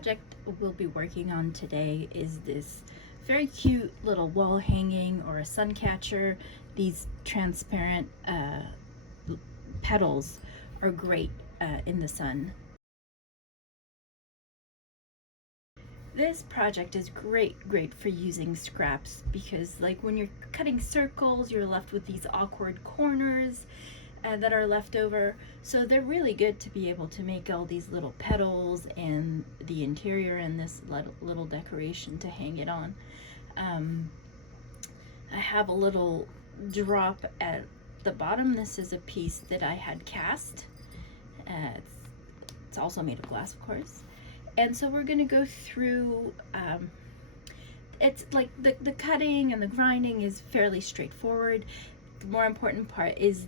project we'll be working on today is this very cute little wall hanging or a sun catcher. These transparent petals are great in the sun. This project is great for using scraps because like when you're cutting circles, you're left with these awkward corners that are left over. So they're really good to be able to make all these little petals and the interior and this little decoration to hang it on. I have a little drop at the bottom. This is a piece that I had cast. It's also made of glass, of course. And so we're gonna go through, it's like the cutting and the grinding is fairly straightforward. The more important part is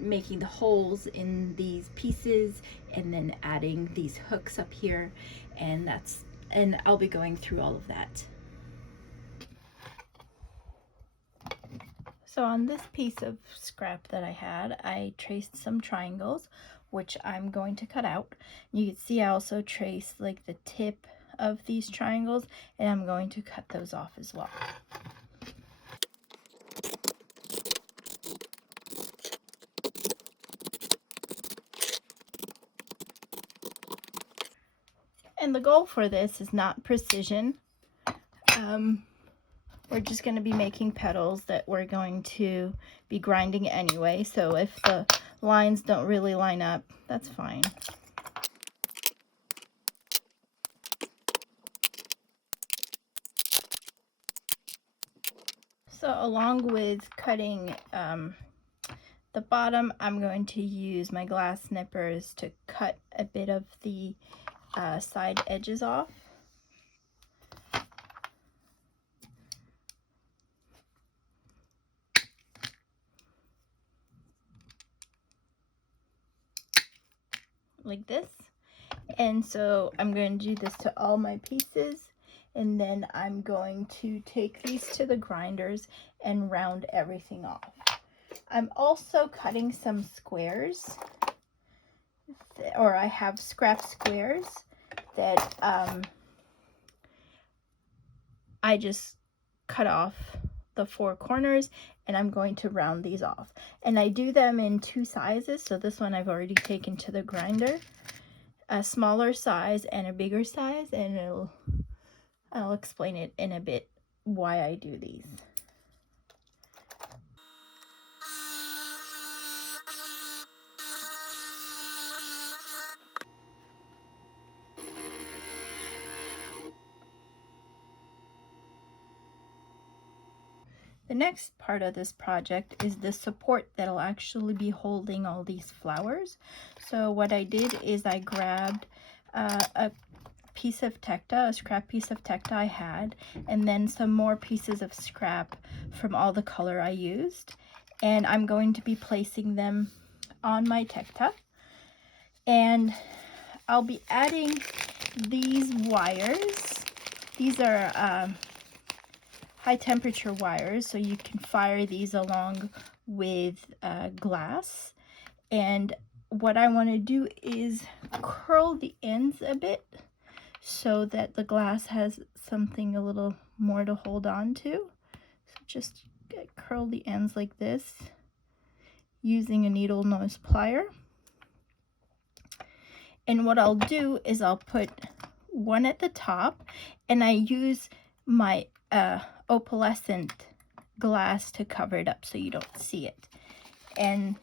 making the holes in these pieces and then adding these hooks up here, and I'll be going through all of that. So on this piece of scrap that I had, I traced some triangles, which I'm going to cut out. You can see I also traced like the tip of these triangles, and I'm going to cut those off as well. And the goal for this is not precision. We're just going to be making petals that we're going to be grinding anyway, so if the lines don't really line up, that's fine. So along with cutting the bottom, I'm going to use my glass snippers to cut a bit of the side edges off. Like this. And so I'm going to do this to all my pieces, and then I'm going to take these to the grinders and round everything off. I'm also cutting some squares, or I have scrap squares that I just cut off the four corners, and I'm going to round these off. And I do them in two sizes, so this one I've already taken to the grinder, a smaller size and a bigger size, and I'll explain it in a bit why I do these. The next part of this project is the support that'll actually be holding all these flowers. So what I did is I grabbed a piece of tecta, a scrap piece of tecta I had, and then some more pieces of scrap from all the color I used. And I'm going to be placing them on my tecta. And I'll be adding these wires. These are high temperature wires, so you can fire these along with glass. And what I want to do is curl the ends a bit so that the glass has something a little more to hold on to. So just curl the ends like this using a needle nose plier. And what I'll do is I'll put one at the top, and I use my opalescent glass to cover it up so you don't see it. And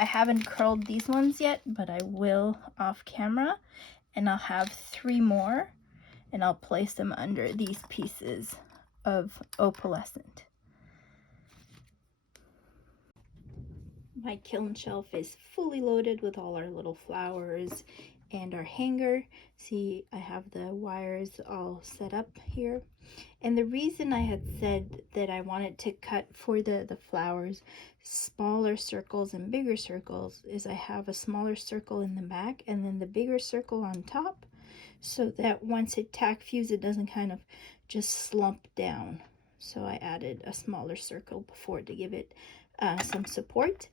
I haven't curled these ones yet, but I will off camera, and I'll have 3 more, and I'll place them under these pieces of opalescent. My kiln shelf is fully loaded with all our little flowers and our hanger. See, I have the wires all set up here. And the reason I had said that I wanted to cut for the flowers smaller circles and bigger circles is I have a smaller circle in the back and then the bigger circle on top, so that once it tack fuse, it doesn't kind of just slump down. So I added a smaller circle before to give it some support.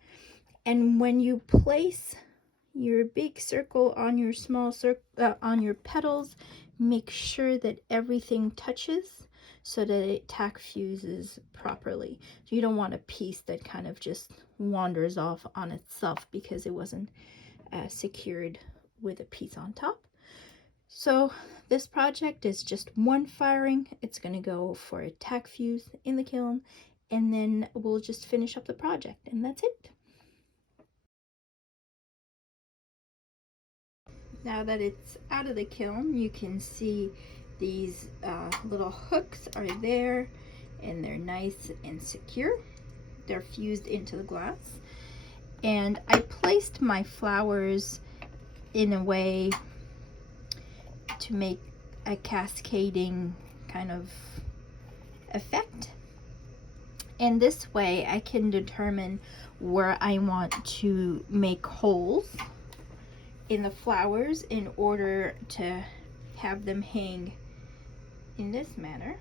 And when you place your big circle on your small circle on your petals. Make sure that everything touches so that it tack fuses properly. You don't want a piece that kind of just wanders off on itself because it wasn't secured with a piece on top. So this project is just one firing. It's going to go for a tack fuse in the kiln, and then we'll just finish up the project, and that's it. Now that it's out of the kiln, you can see these little hooks are there, and they're nice and secure. They're fused into the glass. And I placed my flowers in a way to make a cascading kind of effect. And this way I can determine where I want to make holes in the flowers in order to have them hang in this manner.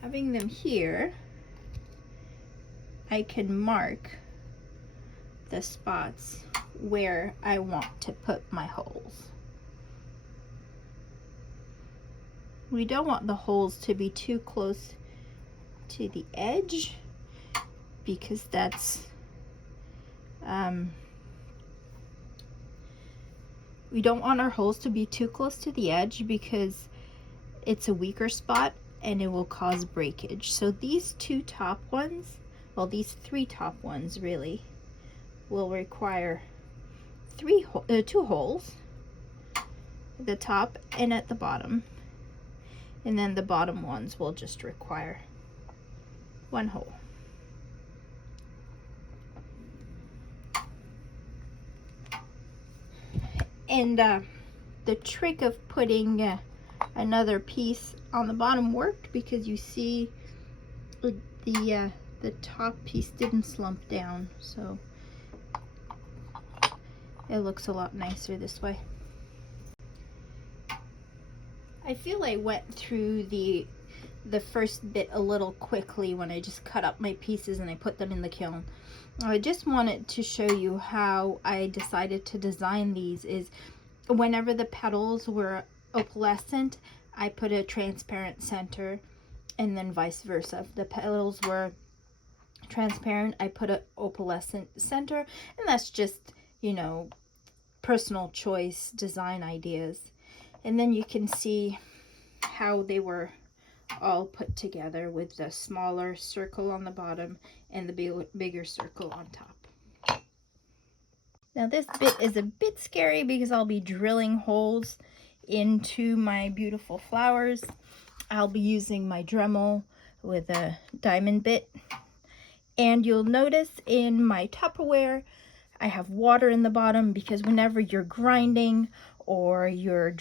Having them here, I can mark the spots where I want to put my holes. We don't want the holes to be too close to the edge because that's we don't want our holes to be too close to the edge because it's a weaker spot and it will cause breakage. So these two top ones, well, these three top ones really will require two holes at the top and at the bottom, and then the bottom ones will just require one hole. And the trick of putting another piece on the bottom worked because you see the top piece didn't slump down, so it looks a lot nicer this way. I feel I went through the first bit a little quickly when I just cut up my pieces and I put them in the kiln. I just wanted to show you how I decided to design these. Is whenever the petals were opalescent, I put a transparent center, and then vice versa. If the petals were transparent, I put an opalescent center, and that's just, you know, personal choice design ideas. And then you can see how they were all put together with the smaller circle on the bottom and the bigger circle on top. Now this bit is a bit scary because I'll be drilling holes into my beautiful flowers. I'll be using my Dremel with a diamond bit, and you'll notice in my Tupperware I have water in the bottom because whenever you're grinding or you're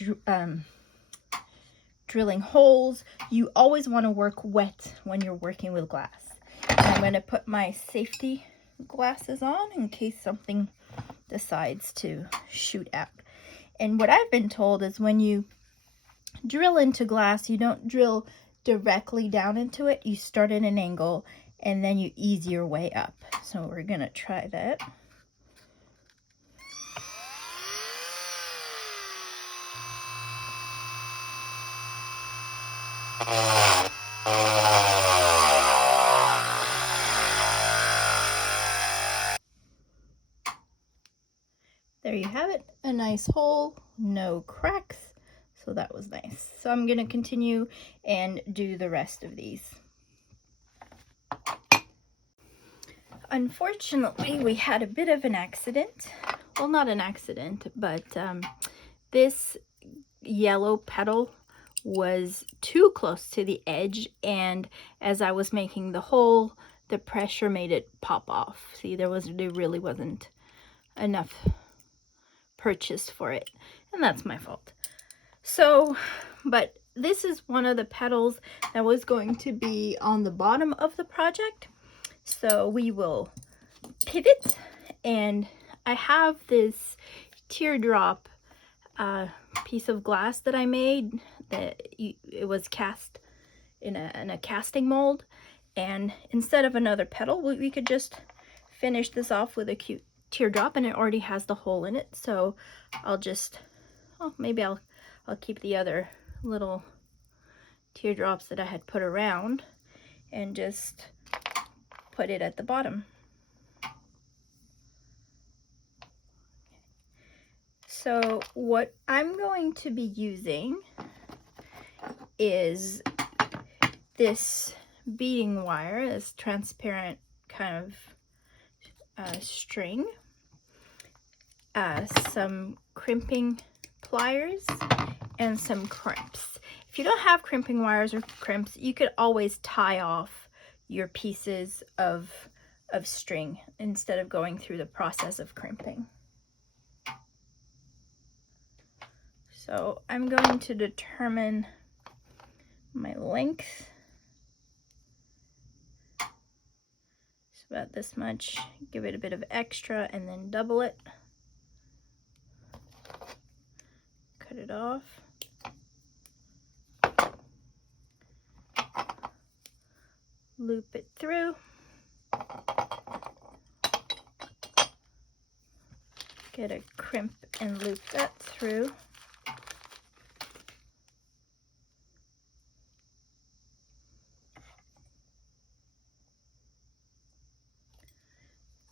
drilling holes, you always want to work wet when you're working with glass. And I'm going to put my safety glasses on in case something decides to shoot out. And what I've been told is when you drill into glass, you don't drill directly down into it. You start at an angle and then you ease your way up. So we're going to try that. There you have it, a nice hole, no cracks, so that was nice. So I'm going to continue and do the rest of these. Unfortunately, we had a bit of an accident. Well, not an accident, but this yellow petal was too close to the edge, and as I was making the hole, the pressure made it pop off. See, there really wasn't enough purchase for it, and that's my fault. So, but this is one of the petals that was going to be on the bottom of the project, so we will pivot. And I have this teardrop piece of glass that I made that it was cast in a casting mold, and instead of another petal, we could just finish this off with a cute teardrop, and it already has the hole in it, so I'll just, oh, maybe I'll keep the other little teardrops that I had put around and just put it at the bottom. So what I'm going to be using is this beading wire, this transparent kind of string, some crimping pliers, and some crimps. If you don't have crimping wires or crimps, you could always tie off your pieces of string instead of going through the process of crimping. So I'm going to determine my length. It's about this much. Give it a bit of extra and then double it. Cut it off. Loop it through. Get a crimp and loop that through.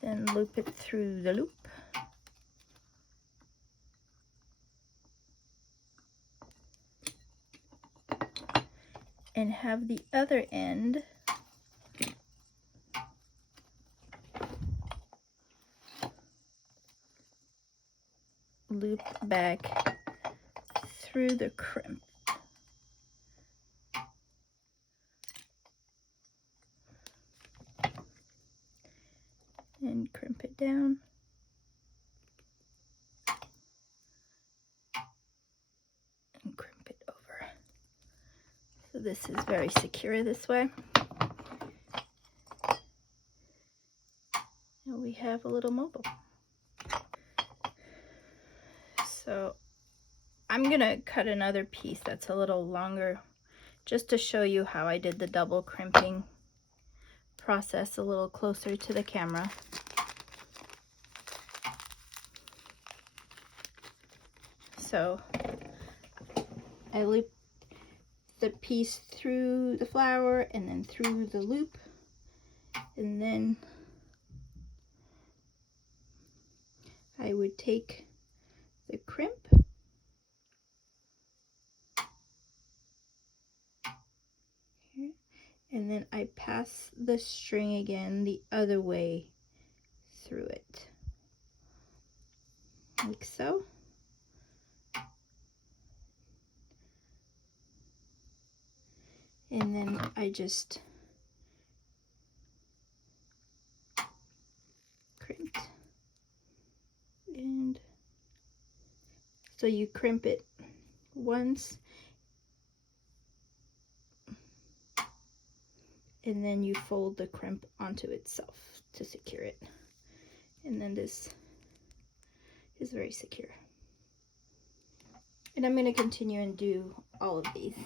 Then loop it through the loop. And have the other end loop back through the crimp. And crimp it down. And crimp it over. So this is very secure this way. And we have a little mobile. So I'm gonna cut another piece that's a little longer just to show you how I did the double crimping process a little closer to the camera. So I loop the piece through the flower and then through the loop, and then I would take the crimp here, and then I pass the string again the other way through it, like so. And then I just crimped. And so you crimp it once, and then you fold the crimp onto itself to secure it. And then this is very secure. And I'm going to continue and do all of these.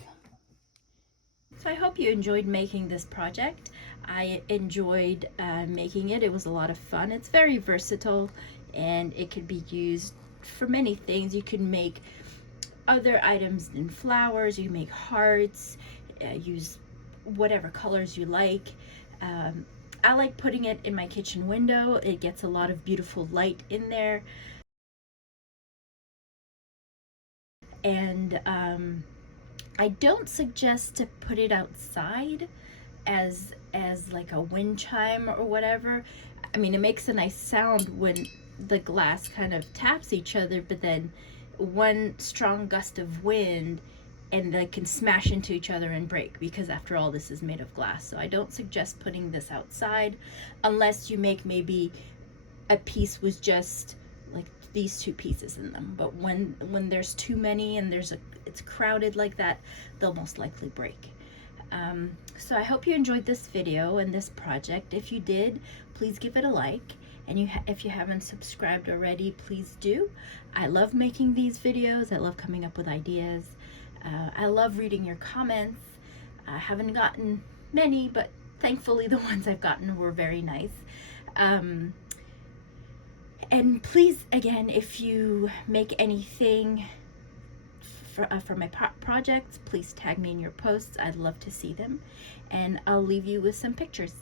So I hope you enjoyed making this project. I enjoyed making it. It was a lot of fun. It's very versatile and it could be used for many things. You can make other items in flowers, you can make hearts, use whatever colors you like. I like putting it in my kitchen window. It gets a lot of beautiful light in there. And I don't suggest to put it outside as like a wind chime or whatever. I mean, it makes a nice sound when the glass kind of taps each other, but then one strong gust of wind and they can smash into each other and break, because after all, this is made of glass. So I don't suggest putting this outside unless you make maybe a piece with just like these two pieces in them. But when there's too many and it's crowded like that, they'll most likely break. So I hope you enjoyed this video and this project. If you did, please give it a like. And if you haven't subscribed already, please do. I love making these videos. I love coming up with ideas. I love reading your comments. I haven't gotten many, but thankfully the ones I've gotten were very nice. And please, again, if you make anything from my projects, please tag me in your posts. I'd love to see them. And I'll leave you with some pictures.